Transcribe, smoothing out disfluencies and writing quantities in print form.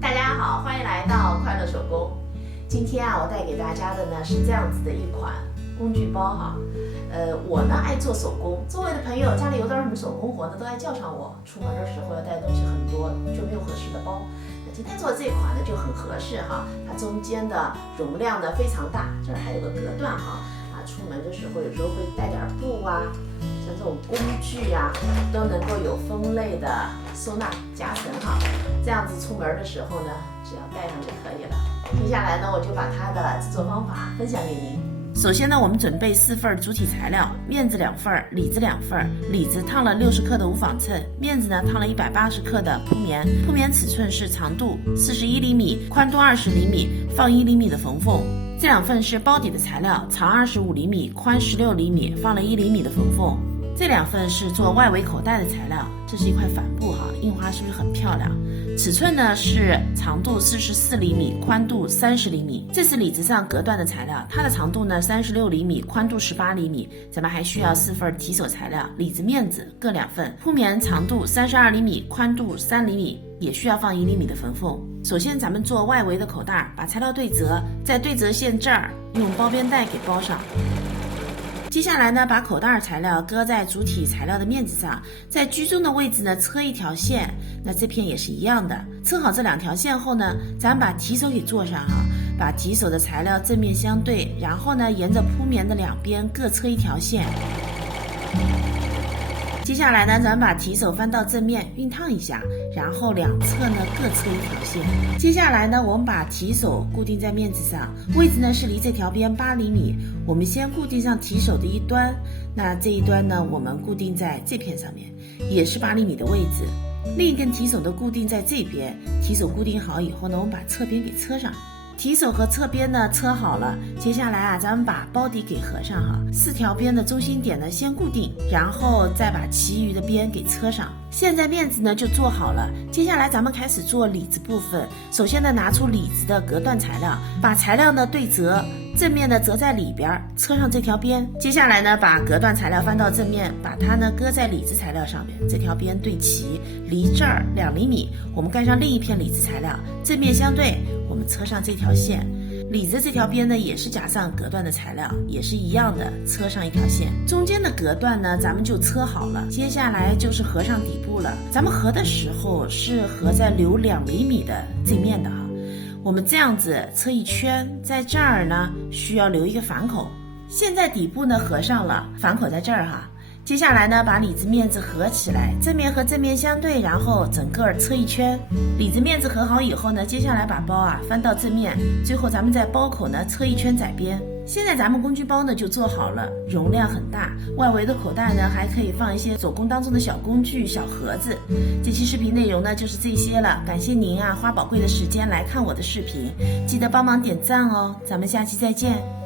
大家好，欢迎来到快乐手工。今天我带给大家的呢是这样子的一款工具包哈。我呢爱做手工，周围的朋友家里有点什么手工活呢，都爱叫上我。出门的时候要带的东西很多，就没有合适的包。那今天做的这款呢就很合适哈，它中间的容量呢非常大，这儿还有个隔断哈。出门的时候有时候会带点布啊，像这种工具啊，都能够有分类的收纳夹层哈。这样子出门的时候呢，只要带上就可以了。接下来呢，我就把它的制作方法分享给您。首先呢，我们准备4份主体材料，面子2份，里子2份。里子烫了60克的无纺衬，面子呢烫了180克的铺棉。铺棉尺寸是长度41厘米，宽度20厘米，放1厘米的缝缝。这2份是包底的材料，长25厘米，宽16厘米，放了1厘米的缝缝。这2份是做外围口袋的材料，这是一块帆布哈，印花是不是很漂亮？尺寸呢是长度44厘米，宽度30厘米。这是里子上隔断的材料，它的长度呢36厘米，宽度18厘米。咱们还需要4份提手材料，里子面子各2份。铺棉长度32厘米，宽度3厘米，也需要放1厘米的缝缝。首先咱们做外围的口袋，把材料对折，在对折线这儿用包边带给包上。接下来呢，把口袋材料搁在主体材料的面子上，在居中的位置呢车一条线，那这片也是一样的。车好这2条线后呢，咱们把提手给做上哈，把提手的材料正面相对，然后呢沿着铺棉的2边各车一条线。接下来呢，咱们把提手翻到正面熨烫一下，然后2侧呢各车一条线。接下来呢，我们把提手固定在面子上，位置呢是离这条边8厘米。我们先固定上提手的一端，那这一端呢，我们固定在这片上面，也是8厘米的位置。另一根提手呢固定在这边，提手固定好以后呢，我们把侧边给车上。提手和侧边呢车好了，接下来咱们把包底给合上哈，4条边的中心点呢先固定，然后再把其余的边给车上。现在面子呢就做好了，接下来咱们开始做里子部分。首先呢，拿出里子的隔断材料，把材料呢对折，正面呢折在里边，车上这条边。接下来呢，把隔断材料翻到正面，把它呢搁在里子材料上面，这条边对齐，离这儿2厘米。我们盖上另一片里子材料，正面相对，我们车上这条线。里子这条边呢也是夹上隔断的材料，也是一样的，车上一条线。中间的隔断呢咱们就车好了，接下来就是合上底部了。咱们合的时候是合在留2厘米的这面的哈。我们这样子车一圈，在这儿呢需要留一个反口。现在底部呢合上了，反口在这儿哈。接下来呢，把里子面子合起来，正面和正面相对，然后整个车一圈。里子面子合好以后呢，接下来把包翻到正面，最后咱们在包口呢车一圈窄边。现在咱们工具包呢就做好了，容量很大，外围的口袋呢还可以放一些手工当中的小工具、小盒子。这期视频内容呢就是这些了，感谢您花宝贵的时间来看我的视频，记得帮忙点赞哦，咱们下期再见。